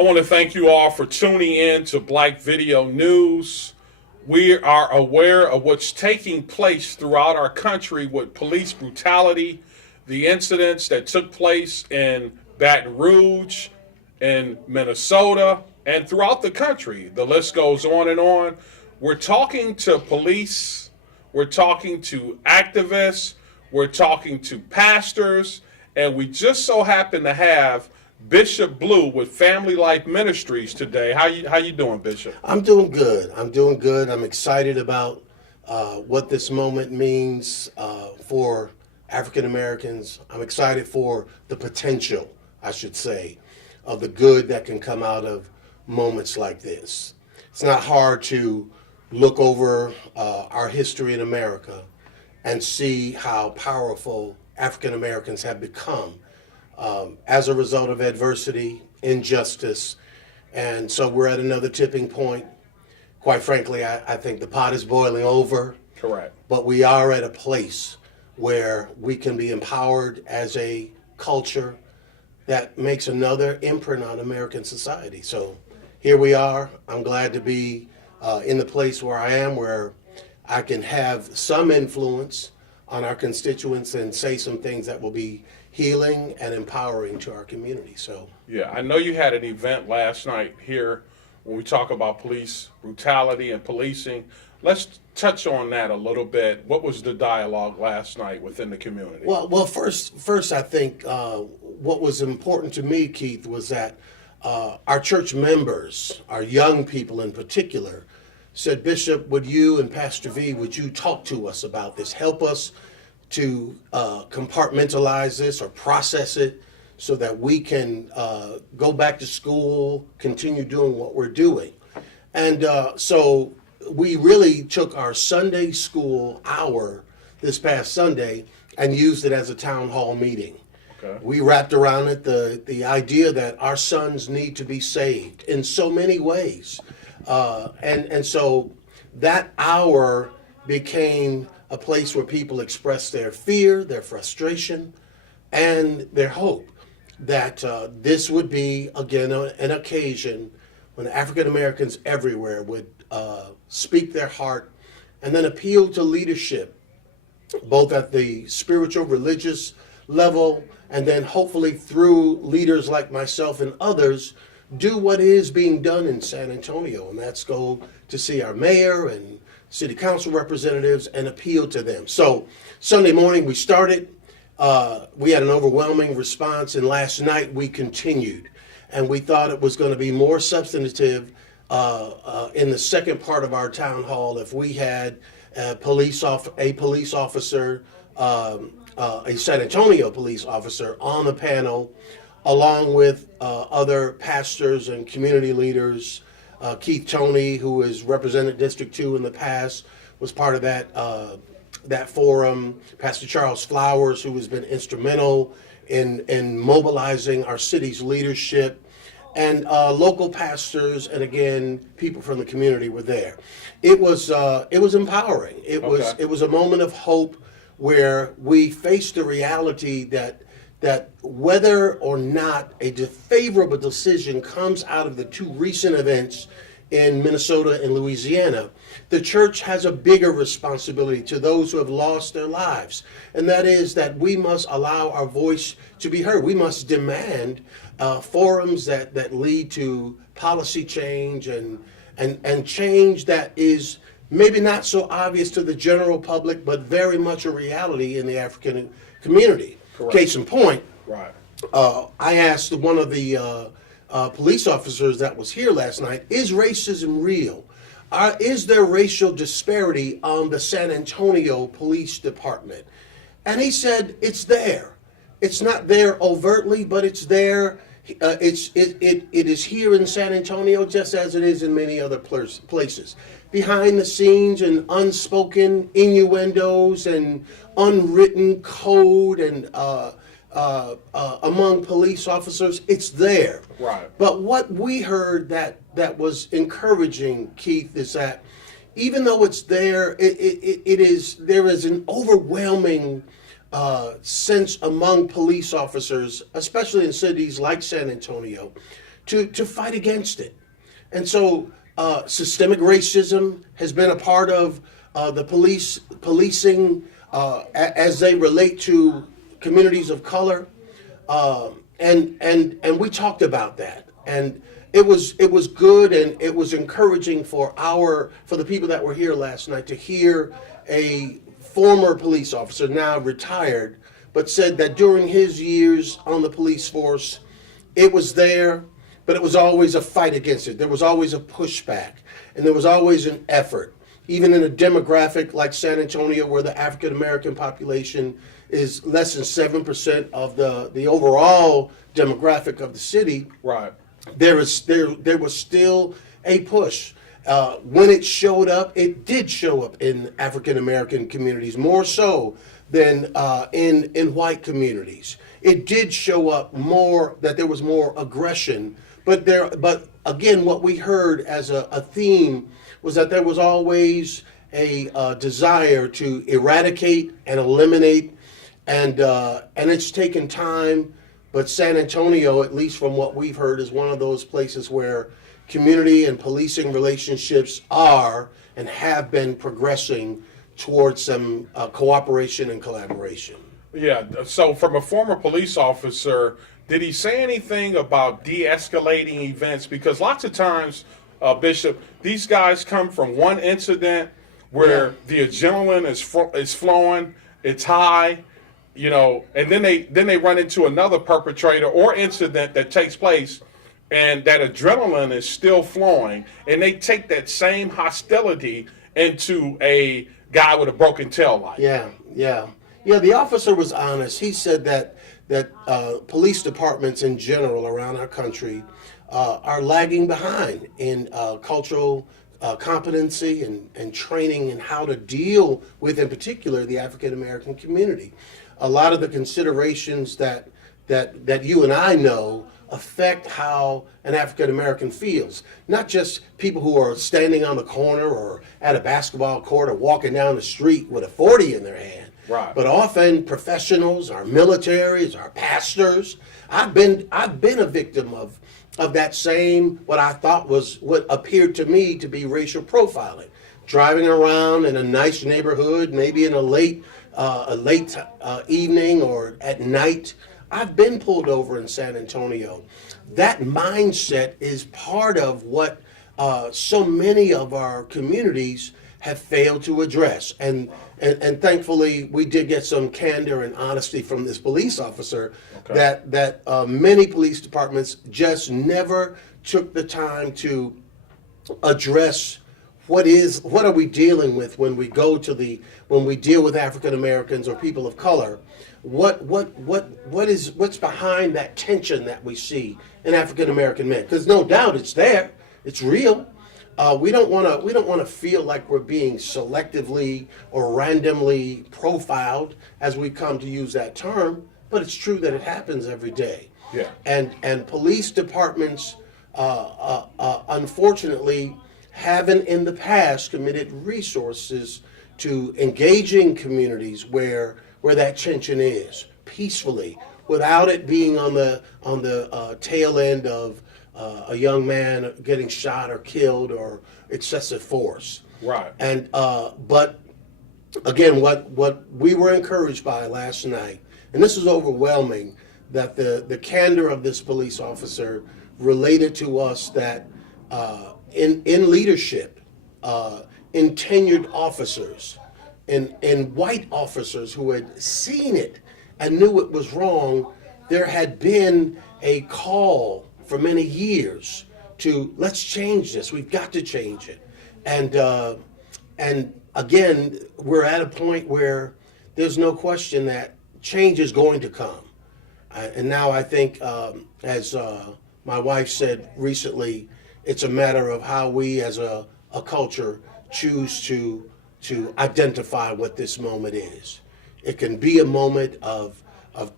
I want to thank you all for tuning in to Black Video News. We are aware of what's taking place throughout our country with police brutality, the incidents that took place in Baton Rouge, in Minnesota, and throughout the country. The list goes on and on. We're talking to police, we're talking to activists, we're talking to pastors, and we just so happen to have Bishop Blue with Family Life Ministries today. How you doing, Bishop? I'm doing good. I'm excited about what this moment means for African Americans. I'm excited for the potential, I should say, of the good that can come out of moments like this. It's not hard to look over our history in America and see how powerful African Americans have become as a result of adversity, injustice, and so we're at another tipping point. Quite frankly, I think the pot is boiling over. Correct. But we are at a place where we can be empowered as a culture that makes another imprint on American society. So here we are. I'm glad to be in the place where I am, where I can have some influence on our constituents and say some things that will be healing and empowering to our community. So yeah, I know you had an event last night here when we talk about police brutality and policing. Let's touch on that a little bit. What was the dialogue last night within the community? Well, first, I think what was important to me, Keith, was that our church members, our young people in particular, said, Bishop, would you and Pastor V, would you talk to us about this? Help us to compartmentalize this or process it so that we can go back to school, continue doing what we're doing. And so we really took our Sunday school hour this past Sunday and used it as a town hall meeting. Okay. We wrapped around it the idea that our sons need to be saved in so many ways. And so that hour became a place where people express their fear, their frustration, and their hope that this would be, again, an occasion when African Americans everywhere would speak their heart and then appeal to leadership, both at the spiritual, religious level, and then hopefully through leaders like myself and others, do what is being done in San Antonio, and that's go to see our mayor and city council representatives and appeal to them. So Sunday morning we started, we had an overwhelming response, and last night we continued. And we thought it was going to be more substantive in the second part of our town hall if we had a police officer, a San Antonio police officer on the panel, along with other pastors and community leaders. Keith Toney, who has represented District 2 in the past, was part of that forum. Pastor Charles Flowers, who has been instrumental in mobilizing our city's leadership, and local pastors, and again, people from the community were there. It was empowering. It was a moment of hope where we faced the reality that whether or not a favorable decision comes out of the two recent events in Minnesota and Louisiana, the church has a bigger responsibility to those who have lost their lives. And that is that we must allow our voice to be heard. We must demand forums that lead to policy change and change that is maybe not so obvious to the general public, but very much a reality in the African community. Correct. Case in point, Right. I asked one of the police officers that was here last night, is racism real? Is there racial disparity on the San Antonio Police Department? And he said, it's there. It's not there overtly, but it's there. It is here in San Antonio just as it is in many other places. Behind the scenes and unspoken innuendos and unwritten code and among police officers, it's there. Right. But what we heard that was encouraging, Keith, is that even though it's there, there is an overwhelming sense among police officers, especially in cities like San Antonio, to fight against it. And so systemic racism has been a part of the policing as they relate to communities of color. And we talked about that. And it was good, and it was encouraging for the people that were here last night to hear a former police officer, now retired, but said that during his years on the police force, it was there, but it was always a fight against it. There was always a pushback, and there was always an effort. Even in a demographic like San Antonio, where the African American population is less than 7% of the overall demographic of the city, Right. there was still a push. When it showed up, it did show up in African American communities more so than in white communities. It did show up more, that there was more aggression. But again, what we heard as a theme was that there was always a desire to eradicate and eliminate, and it's taken time. But San Antonio, at least from what we've heard, is one of those places where community and policing relationships are and have been progressing towards some cooperation and collaboration. Yeah. So, from a former police officer, did he say anything about de-escalating events? Because lots of times, Bishop, these guys come from one incident where the adrenaline is flowing, it's high, and then they run into another perpetrator or incident that takes place, and that adrenaline is still flowing, and they take that same hostility into a guy with a broken tail light. Yeah. The officer was honest. He said that police departments in general around our country are lagging behind in cultural competency and training and how to deal with, in particular, the African American community. A lot of the considerations that you and I know affect how an African American feels. Not just people who are standing on the corner or at a basketball court or walking down the street with a 40 in their hand. Right. But often professionals, our militaries, our pastors. I've been a victim of that same, what I thought was what appeared to me to be racial profiling. Driving around in a nice neighborhood, maybe in a late evening or at night. I've been pulled over in San Antonio. That mindset is part of what so many of our communities have failed to address. And thankfully, we did get some candor and honesty from this police officer that many police departments just never took the time to address what are we dealing with when we deal with African Americans or people of color. What's behind that tension that we see in African American men? Because no doubt it's there, it's real. We don't want to feel like we're being selectively or randomly profiled, as we come to use that term. But it's true that it happens every day. Yeah. And police departments, unfortunately, haven't in the past committed resources to engaging communities where that tension is peacefully, without it being on the tail end of a young man getting shot or killed or excessive force. Right. And but again, what we were encouraged by last night, and this is overwhelming, that the candor of this police officer related to us that in leadership, in tenured officers, in white officers who had seen it and knew it was wrong, there had been a call for many years to, let's change this. We've got to change it. And again, we're at a point where there's no question that change is going to come. And now I think, as my wife said recently, it's a matter of how we as a culture choose to identify what this moment is. It can be a moment of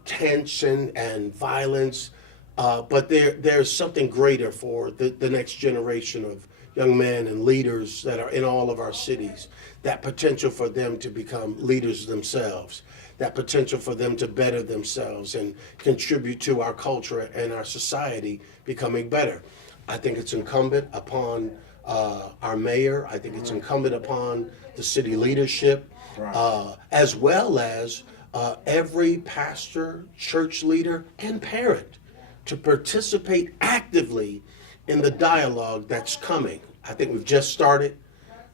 tension and violence, but there's something greater for the next generation of young men and leaders that are in all of our cities, that potential for them to become leaders themselves, that potential for them to better themselves and contribute to our culture and our society becoming better. I think it's incumbent upon our mayor. I think it's incumbent upon the city leadership, as well as every pastor, church leader, and parent to participate actively in the dialogue that's coming. I think we've just started.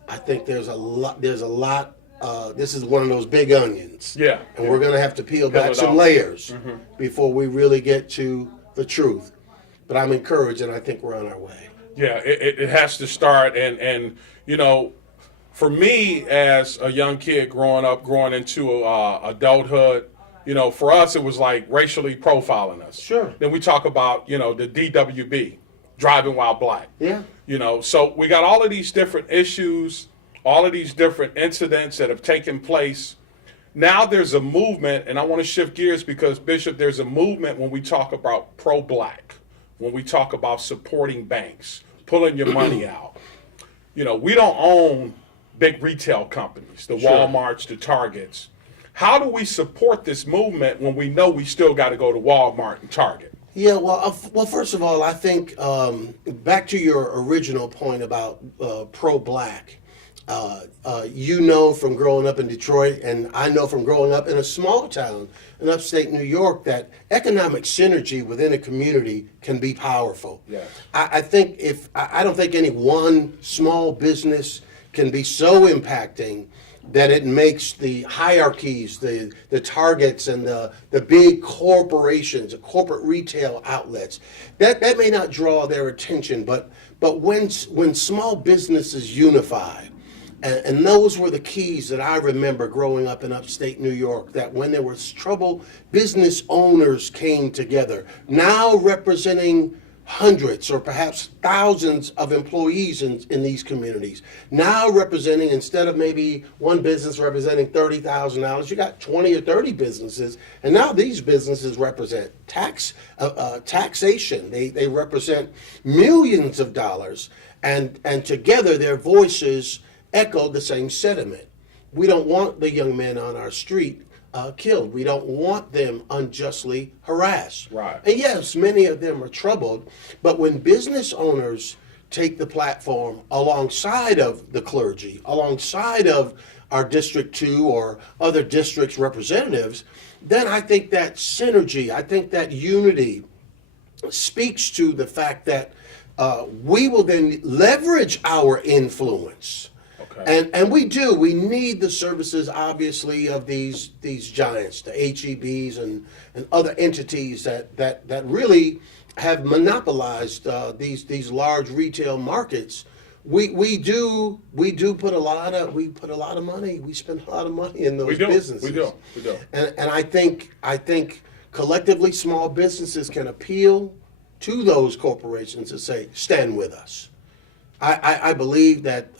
I think there's a lot. This is one of those big onions. Yeah. And we're going to have to peel back it some off. layers before we really get to the truth. But I'm encouraged, and I think we're on our way. Yeah, it has to start. And you know, for me as a young kid growing into adulthood, you know, for us it was like racially profiling us. Sure. Then we talk about, you know, the DWB, driving while black. Yeah. You know, so we got all of these different issues, all of these different incidents that have taken place. Now there's a movement, and I want to shift gears because, Bishop, there's a movement when we talk about pro-black, when we talk about supporting banks, pulling your money out. You know, we don't own big retail companies, the Sure. Walmarts, the Targets. How do we support this movement when we know we still got to go to Walmart and Target? Yeah, well, first of all, I think back to your original point about pro-black. You know from growing up in Detroit, and I know from growing up in a small town in upstate New York, that economic synergy within a community can be powerful. Yes. I don't think any one small business can be so impacting that it makes the hierarchies, the Targets and the big corporations, the corporate retail outlets, that may not draw their attention, but when small businesses unify, and those were the keys that I remember growing up in upstate New York, that when there was trouble, business owners came together, now representing hundreds or perhaps thousands of employees in these communities. Now representing, instead of maybe one business representing $30,000, you got 20 or 30 businesses, and now these businesses represent taxation. They represent millions of dollars, and together their voices echo the same sentiment. We don't want the young men on our street killed. We don't want them unjustly harassed. Right. And yes, many of them are troubled, but when business owners take the platform alongside of the clergy, alongside of our District 2 or other districts' representatives, then I think that synergy, I think that unity speaks to the fact that we will then leverage our influence. And we do. We need the services, obviously, of these giants, the HEBs and other entities that really have monopolized these large retail markets. We do put a lot of money. We spend a lot of money in those businesses. We do. And I think collectively small businesses can appeal to those corporations and say, stand with us. I believe that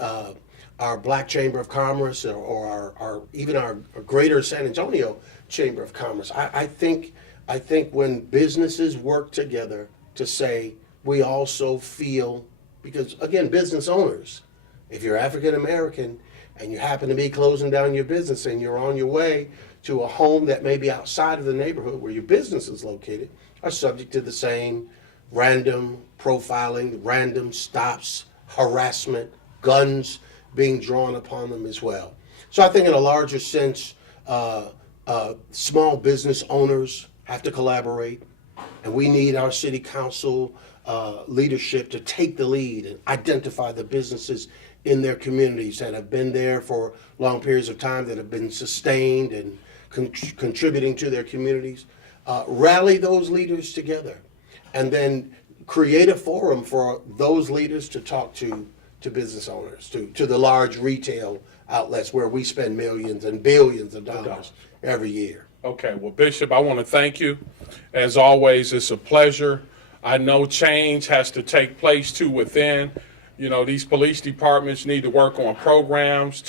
our Black Chamber of Commerce or our even our greater San Antonio Chamber of Commerce, I think when businesses work together to say, we also feel, because again, business owners, if you're African American and you happen to be closing down your business and you're on your way to a home that may be outside of the neighborhood where your business is located, are subject to the same random profiling, random stops, harassment, guns being drawn upon them as well. So I think in a larger sense, small business owners have to collaborate, and we need our city council leadership to take the lead and identify the businesses in their communities that have been there for long periods of time, that have been sustained and contributing to their communities. Rally those leaders together, and then create a forum for those leaders to talk to business owners, to the large retail outlets where we spend millions and billions of dollars every year. Okay, well, Bishop, I want to thank you. As always, it's a pleasure. I know change has to take place too within. You know, these police departments need to work on programs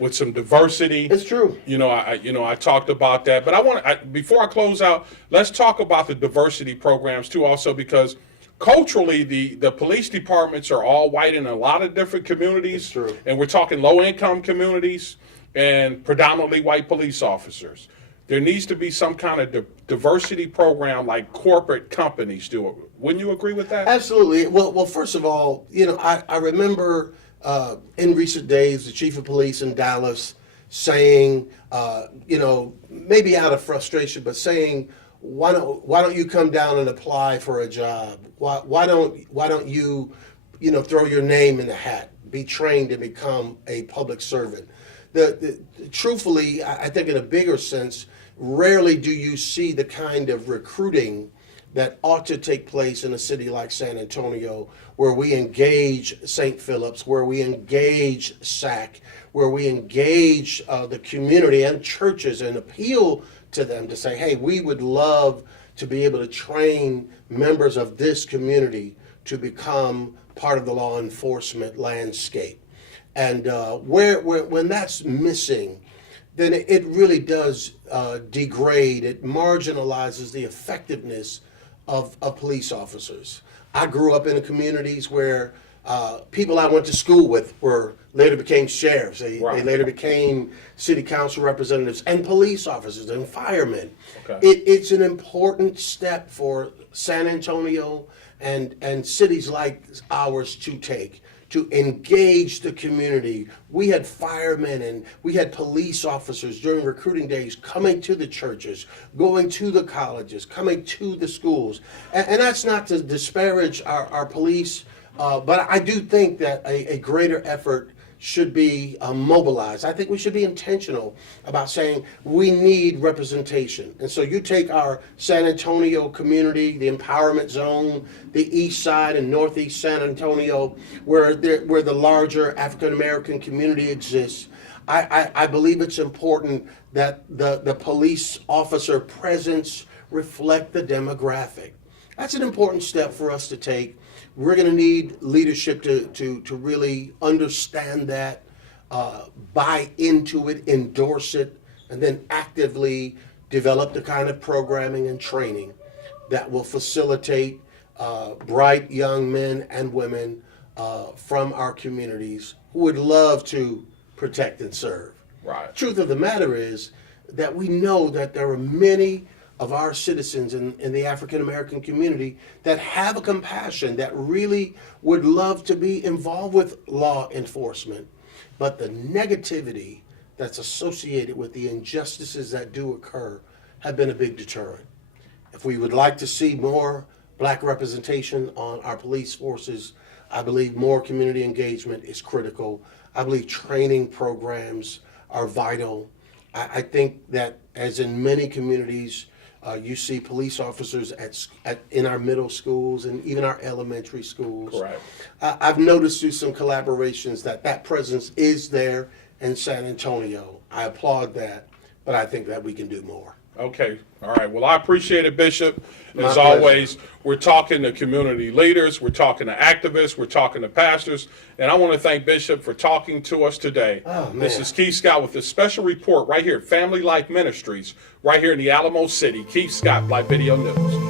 with some diversity. It's true. I talked about that, but before I close out, let's talk about the diversity programs too, also, because culturally, the police departments are all white in a lot of different communities. It's true. And we're talking low-income communities and predominantly white police officers. There needs to be some kind of diversity program like corporate companies do. Wouldn't you agree with that? Absolutely. Well, first of all, I remember in recent days the chief of police in Dallas saying, maybe out of frustration, but saying, why don't you come down and apply for a job? Why don't you, throw your name in the hat, be trained to become a public servant? Truthfully, I think in a bigger sense, rarely do you see the kind of recruiting that ought to take place in a city like San Antonio, where we engage St. Philip's, where we engage SAC, where we engage the community and churches and appeal to them to say, hey, we would love to be able to train members of this community to become part of the law enforcement landscape. And when that's missing, then it really does degrade, it marginalizes the effectiveness of police officers. I grew up in communities where people I went to school with later became sheriffs. They later became city council representatives and police officers and firemen. Okay. It's an important step for San Antonio and cities like ours to take, to engage the community. We had firemen and we had police officers during recruiting days coming to the churches, going to the colleges, coming to the schools. And that's not to disparage our police, but I do think that a greater effort should be mobilized. I think we should be intentional about saying we need representation. And so you take our San Antonio community, the empowerment zone, the east side and northeast San Antonio, where the larger African American community exists. I believe it's important that the police officer presence reflect the demographic. That's an important step for us to take. We're going to need leadership to really understand that, buy into it, endorse it, and then actively develop the kind of programming and training that will facilitate bright young men and women from our communities who would love to protect and serve. Right. Truth of the matter is that we know that there are many of our citizens in the African American community that have a compassion, that really would love to be involved with law enforcement, but the negativity that's associated with the injustices that do occur have been a big deterrent. If we would like to see more black representation on our police forces, I believe more community engagement is critical. I believe training programs are vital. I think that, as in many communities, you see police officers in our middle schools and even our elementary schools. Correct. I've noticed through some collaborations that presence is there in San Antonio. I applaud that, but I think that we can do more. Okay. All right. Well, I appreciate it, Bishop. My As pleasure. always, we're talking to community leaders, we're talking to activists, we're talking to pastors, and I want to thank Bishop for talking to us today. Oh, man. This is Keith Scott with this special report right here at Family Life Ministries, right here in the Alamo City. Keith Scott, Black Video News.